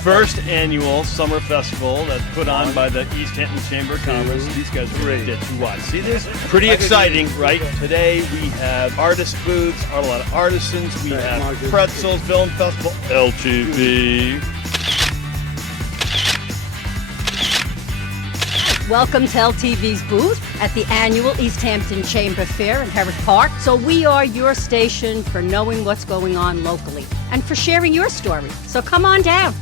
first annual summer festival that's put on by the East Hampton Chamber of Commerce. These guys are great to watch. See this? Pretty exciting, right? Today we have artist booths, a lot of artisans. We have pretzels, film festival, LTV. Welcome to LTV's booth at the annual East Hampton Chamber Fair in Herrick Park. So we are your station for knowing what's going on locally and for sharing your story. So come on down.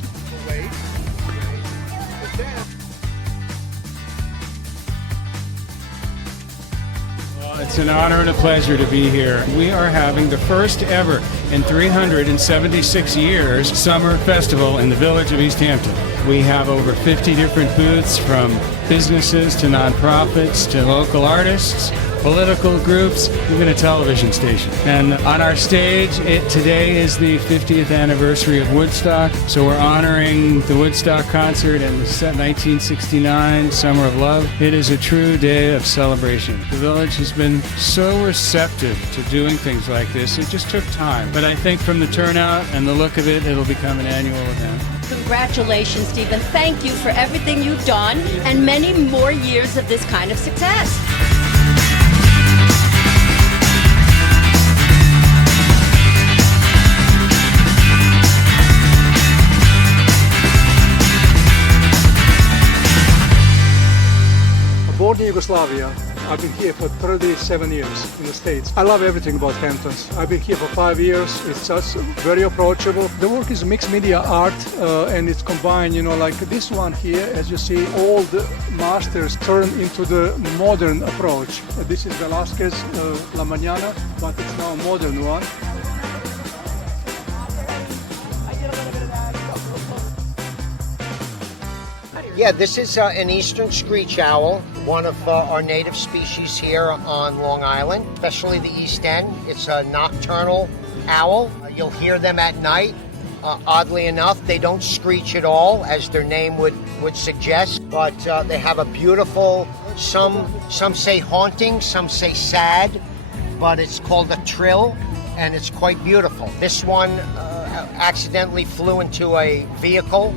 It's an honor and a pleasure to be here. We are having the first ever in 376 years summer festival in the village of East Hampton. We have over 50 different booths, from businesses to nonprofits to local artists, political groups, even a television station. And on our stage, today is the 50th anniversary of Woodstock, so we're honoring the Woodstock concert and the 1969 Summer of Love. It is a true day of celebration. The village has been so receptive to doing things like this. It just took time, but I think from the turnout and the look of it, it'll become an annual event. Congratulations, Stephen. Thank you for everything you've done and many more years of this kind of success. Born in Yugoslavia, I've been here for 37 years in the States. I love everything about Hamptons. I've been here for 5 years. It's just very approachable. The work is mixed media art and it's combined, like this one here, as you see, all the masters turn into the modern approach. This is Velázquez La Mañana, but it's now a modern one. Yeah, this is an eastern screech owl, one of our native species here on Long Island, especially the East End. It's a nocturnal owl. You'll hear them at night. Oddly enough, they don't screech at all, as their name would suggest, but they have a beautiful, some say haunting, some say sad, but it's called a trill, and it's quite beautiful. This one accidentally flew into a vehicle,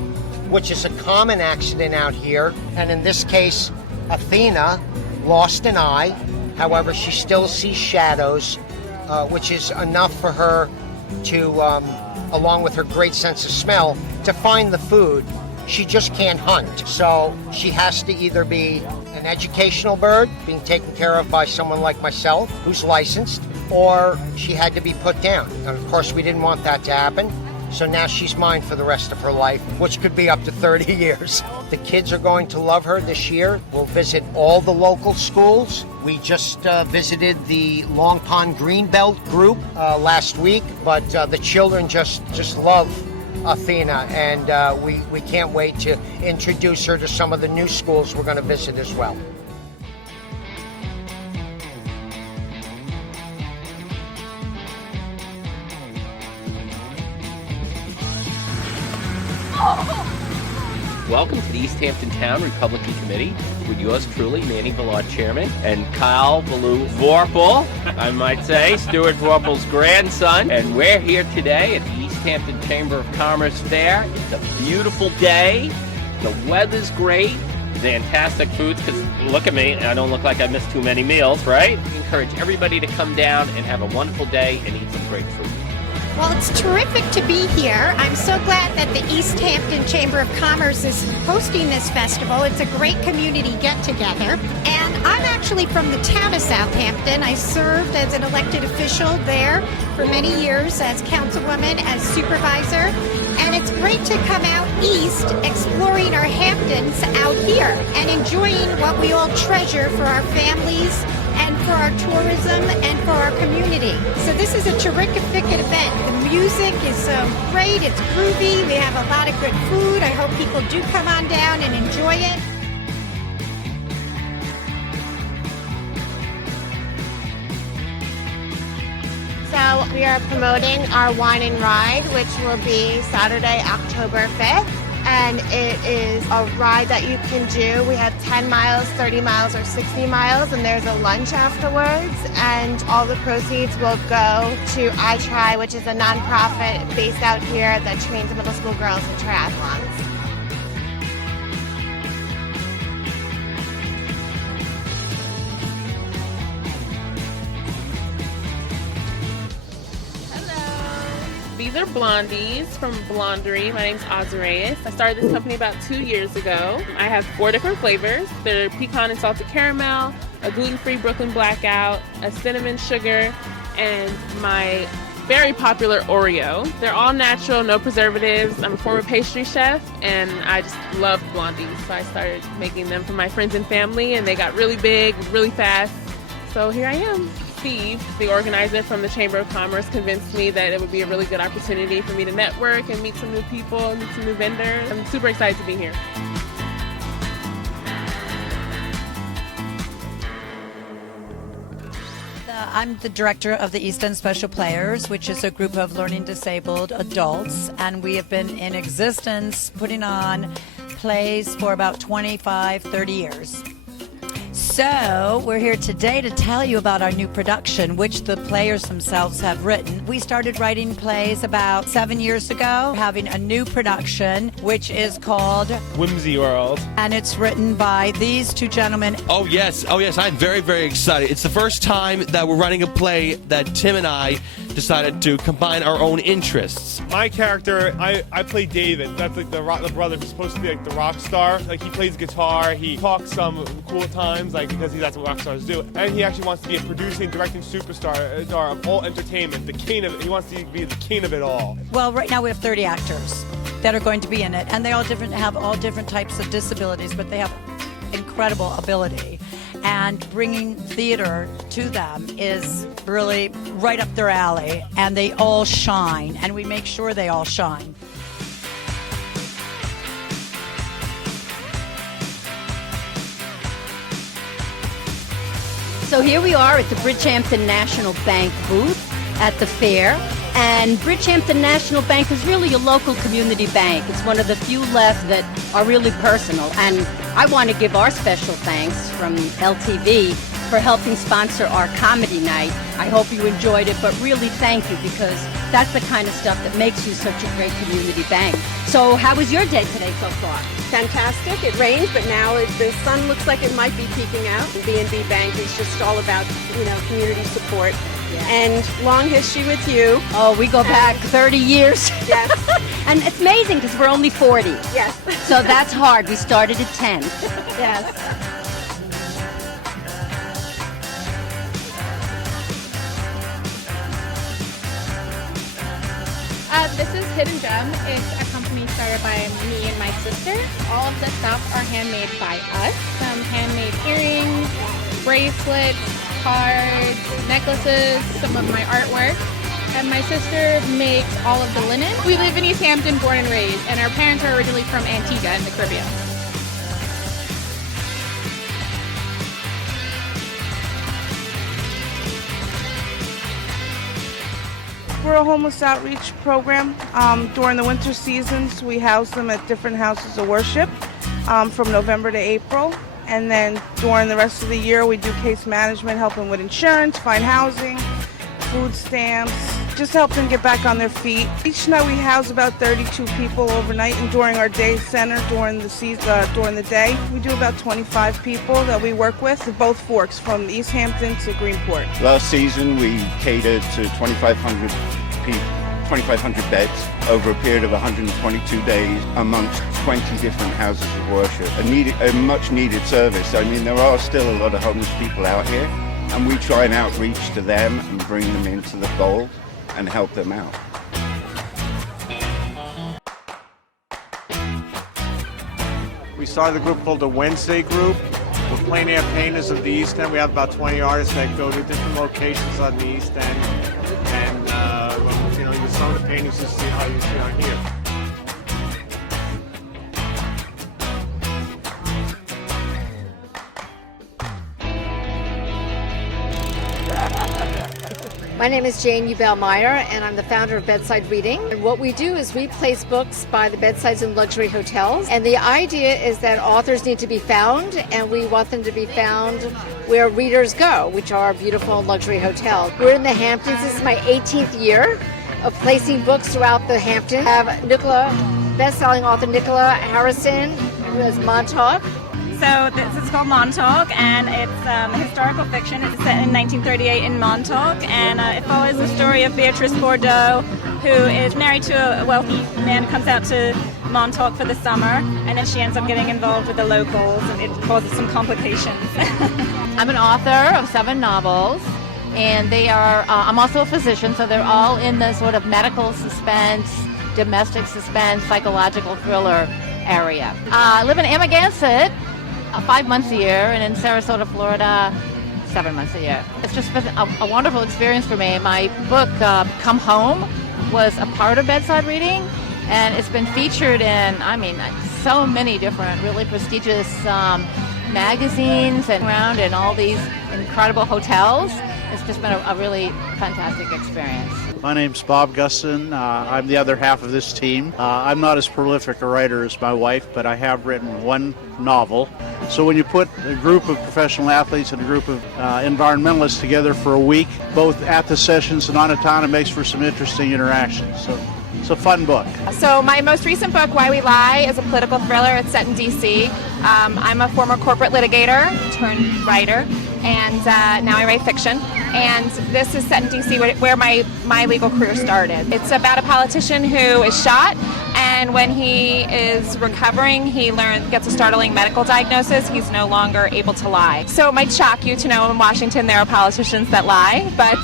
which is a common accident out here. And in this case, Athena lost an eye. However, she still sees shadows, which is enough for her to, along with her great sense of smell, to find the food. She just can't hunt. So she has to either be an educational bird, being taken care of by someone like myself, who's licensed, or she had to be put down. And of course, we didn't want that to happen. So now she's mine for the rest of her life, which could be up to 30 years. The kids are going to love her this year. We'll visit all the local schools. We just visited the Long Pond Greenbelt group last week, but the children just love Athena, and we can't wait to introduce her to some of the new schools we're going to visit as well. Welcome to the East Hampton Town Republican Committee with yours truly, Manny Villard, Chairman, and Kyle Ballou Vorpal, I might say, Stuart Vorpal's grandson. And we're here today at the East Hampton Chamber of Commerce Fair. It's a beautiful day. The weather's great. Fantastic foods, because look at me, I don't look like I missed too many meals, right? We encourage everybody to come down and have a wonderful day and eat some great food. Well, it's terrific to be here. I'm so glad that the East Hampton Chamber of Commerce is hosting this festival. It's a great community get-together. And I'm actually from the town of Southampton. I served as an elected official there for many years as councilwoman, as supervisor. And it's great to come out east, exploring our Hamptons out here and enjoying what we all treasure for our families and for our tourism and for our community. So this is a terrific event. The music is so great, it's groovy, we have a lot of good food. I hope people do come on down and enjoy it. So we are promoting our wine and ride, which will be Saturday, October 5th. and it is a ride that you can do. We have 10 miles, 30 miles, or 60 miles, and there's a lunch afterwards, and all the proceeds will go to I Try, which is a nonprofit based out here that trains middle school girls in triathlons. These are blondies from Blondery. My name's Azraeus. I started this company about 2 years ago. I have 4 different flavors. They're pecan and salted caramel, a gluten-free Brooklyn Blackout, a cinnamon sugar, and my very popular Oreo. They're all natural, no preservatives. I'm a former pastry chef, and I just love blondies. So I started making them for my friends and family, and they got really big, really fast. So here I am. Steve, the organizer from the Chamber of Commerce, convinced me that it would be a really good opportunity for me to network and meet some new people and meet some new vendors. I'm super excited to be here. I'm the director of the East End Special Players, which is a group of learning disabled adults, and we have been in existence putting on plays for about 25, 30 years. So we're here today to tell you about our new production, which the players themselves have written. We started writing plays about 7 years ago, having a new production, which is called Whimsy World. And it's written by these two gentlemen. Oh yes, I'm very, very excited. It's the first time that we're writing a play that Tim and I decided to combine our own interests. My character, I play David. That's like the brother who's supposed to be like the rock star. Like he plays guitar, he talks some cool times, like because that's what rock stars do. And he actually wants to be a producing, directing superstar of all entertainment. He wants to be the king of it all. Well, right now we have 30 actors that are going to be in it, and they have all different types of disabilities, but they have incredible ability. And bringing theater to them is really right up their alley, and they all shine, and we make sure they all shine. So here we are at the Bridgehampton National Bank booth at the fair. And Bridgehampton National Bank is really a local community bank. It's one of the few left that are really personal. And I want to give our special thanks from LTV for helping sponsor our comedy night. I hope you enjoyed it, but really thank you, because that's the kind of stuff that makes you such a great community bank. So how was your day today so far? Fantastic. It rained, but now the sun looks like it might be peeking out. B&B Bank is just all about, community support. Yeah. And long history with you. Oh, we go back 30 years. Yes. And it's amazing because we're only 40. Yes. So that's hard. We started at 10. Yes. This is Hidden Gem. It's a company started by me and my sister. All of the stuff are handmade by us. Some handmade earrings, bracelets, cards, necklaces, some of my artwork. And my sister makes all of the linen. We live in East Hampton, born and raised, and our parents are originally from Antigua in the Caribbean. We're a homeless outreach program. During the winter seasons, we house them at different houses of worship from November to April. And then during the rest of the year, we do case management, help them with insurance, find housing, food stamps, just help them get back on their feet. Each night we house about 32 people overnight, and during our day center, during the day, we do about 25 people that we work with at both forks, from East Hampton to Greenport. Last season, we catered to 2,500 people. 2,500 beds over a period of 122 days amongst 20 different houses of worship. A much needed service. I mean, there are still a lot of homeless people out here, and we try and outreach to them and bring them into the fold and help them out. We started a group called the Wednesday Group. We're plein air painters of the East End. We have about 20 artists that go to different locations on the East End. And some of the paintings you see how you see on here. My name is Jane Ubel-Meyer, and I'm the founder of Bedside Reading. And what we do is we place books by the bedsides in luxury hotels. And the idea is that authors need to be found, and we want them to be found where readers go, which are beautiful luxury hotels. We're in the Hamptons. This is my 18th year of placing books throughout the Hamptons. I have best-selling author Nicola Harrison, who has Montauk. So this is called Montauk, and it's historical fiction. It's set in 1938 in Montauk, and it follows the story of Beatrice Bordeaux, who is married to a wealthy man who comes out to Montauk for the summer, and then she ends up getting involved with the locals, and it causes some complications. I'm an author of 7 novels, and they are, I'm also a physician, so they're all in the sort of medical suspense, domestic suspense, psychological thriller area. I live in Amagansett, 5 months a year, and in Sarasota, Florida, 7 months a year. It's just been a wonderful experience for me. My book, Come Home, was a part of Bedside Reading, and it's been featured in, so many different really prestigious magazines and around in all these incredible hotels. It's just been a really fantastic experience. My name's Bob Gusson. I'm the other half of this team. I'm not as prolific a writer as my wife, but I have written 1 novel. So when you put a group of professional athletes and a group of environmentalists together for a week, both at the sessions and on a town, it makes for some interesting interactions. So it's a fun book. So my most recent book, Why We Lie, is a political thriller. It's set in D.C. I'm a former corporate litigator turned writer, and now I write fiction. And this is set in D.C. where my legal career started. It's about a politician who is shot, and when he is recovering, he gets a startling medical diagnosis. He's no longer able to lie. So it might shock you to know in Washington there are politicians that lie, but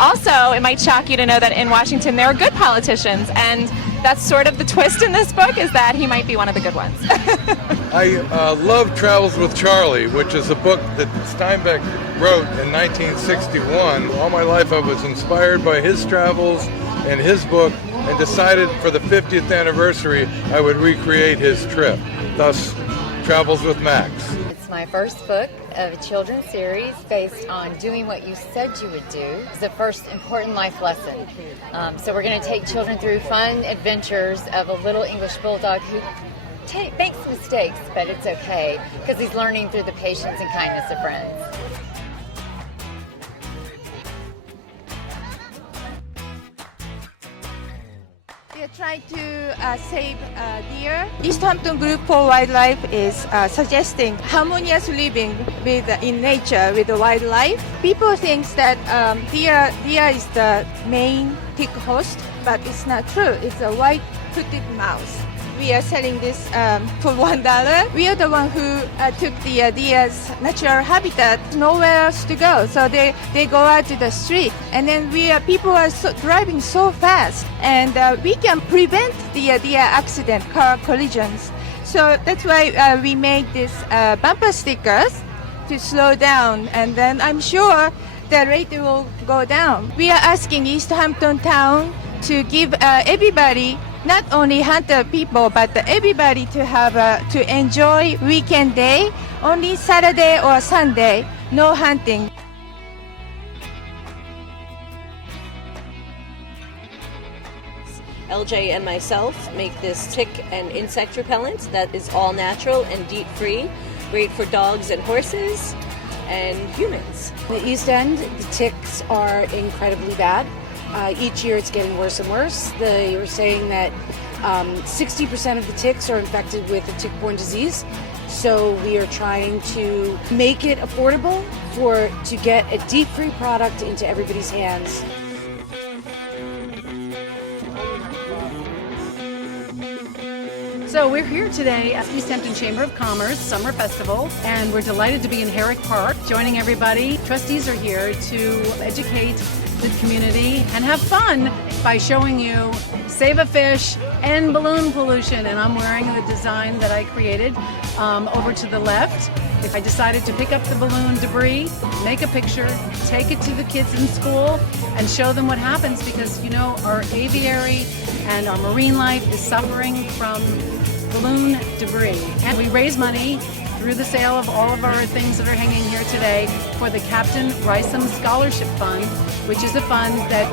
also it might shock you to know that in Washington there are good politicians, and that's sort of the twist in this book, is that he might be one of the good ones. I love Travels with Charlie, which is a book that Steinbeck wrote in 1961. All my life I was inspired by his travels and his book, and decided for the 50th anniversary I would recreate his trip, thus Travels with Max. It's my first book of a children's series based on doing what you said you would do. It's the first important life lesson. So we're going to take children through fun adventures of a little English bulldog who makes mistakes, but it's okay because he's learning through the patience and kindness of friends. We are trying to save deer. East Hampton Group for Wildlife is suggesting harmonious living in nature with the wildlife. People think that deer is the main tick host, but it's not true. It's a white-footed mouse. We are selling this for $1. We are the one who took the deer's natural habitat, nowhere else to go. So they go out to the street, and then people are driving so fast, and we can prevent the deer accident, car collisions. So that's why we make these bumper stickers to slow down, and then I'm sure the rate will go down. We are asking East Hampton Town to give everybody, not only hunter people, but everybody to have to enjoy weekend day, only Saturday or Sunday, no hunting. LJ and myself make this tick and insect repellent that is all natural and DEET-free, great for dogs and horses and humans. In the East End, the ticks are incredibly bad. Each year it's getting worse and worse. They were saying that 60% of the ticks are infected with a tick-borne disease. So we are trying to make it affordable to get a DEET-free product into everybody's hands. So we're here today at East Hampton Chamber of Commerce Summer Festival, and we're delighted to be in Herrick Park, joining everybody. Trustees are here to educate the community and have fun by showing you save a fish and balloon pollution. And I'm wearing the design that I created over to the left. If I decided to pick up the balloon debris, make a picture, take it to the kids in school, and show them what happens, because you know our aviary and our marine life is suffering from balloon debris. And we raise money through the sale of all of our things that are hanging here today for the Captain Rysam Scholarship Fund, which is a fund that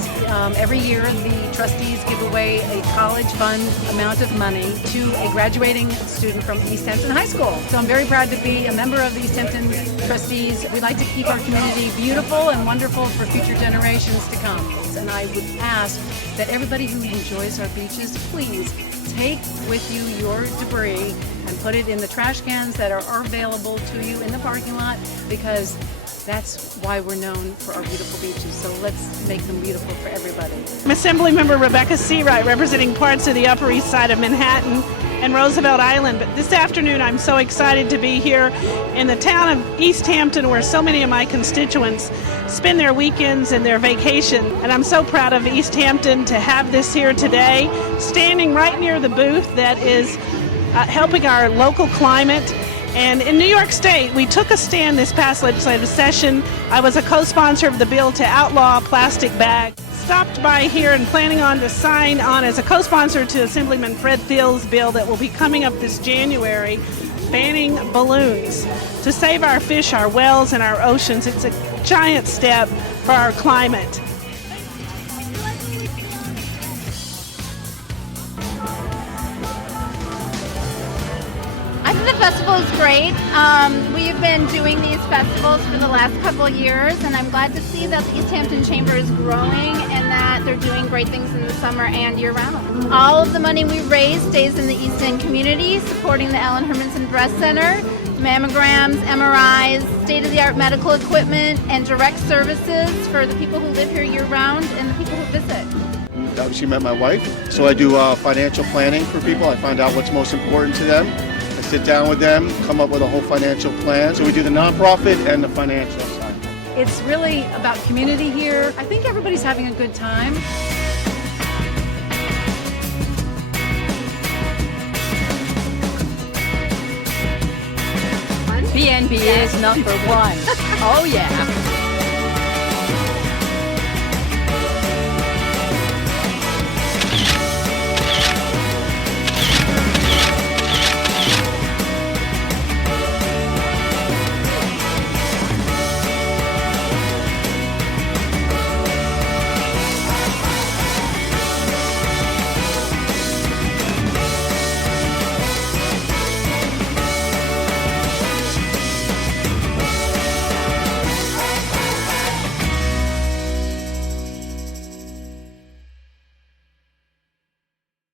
every year the trustees give away a college fund amount of money to a graduating student from East Hampton High School. So I'm very proud to be a member of the East Hampton trustees. We like to keep our community beautiful and wonderful for future generations to come. And I would ask that everybody who enjoys our beaches, please take with you your debris and put it in the trash cans that are available to you in the parking lot, because that's why we're known for our beautiful beaches. So let's make them beautiful for everybody. I'm Assemblymember Rebecca Seawright, representing parts of the Upper East Side of Manhattan and Roosevelt Island. But this afternoon I'm so excited to be here in the town of East Hampton, where so many of my constituents spend their weekends and their vacation. And I'm so proud of East Hampton to have this here today, standing right near the booth that is helping our local climate. And in New York State, we took a stand this past legislative session. I was a co-sponsor of the bill to outlaw plastic bags. Stopped by here and planning on to sign on as a co-sponsor to Assemblyman Fred Thiel's bill that will be coming up this January, banning balloons to save our fish, our wells, and our oceans. It's a giant step for our climate. I think the festival is great. We've been doing these festivals for the last couple of years, and I'm glad to see that the East Hampton Chamber is growing and that they're doing great things in the summer and year-round. All of the money we raise stays in the East End community, supporting the Ellen Hermanson Breast Center, mammograms, MRIs, state-of-the-art medical equipment, and direct services for the people who live here year-round and the people who visit. I obviously met my wife, so I do financial planning for people. I find out what's most important to them. Sit down with them, come up with a whole financial plan. So we do the nonprofit and the financial side. It's really about community here. I think everybody's having a good time. BNB is number one. Oh yeah.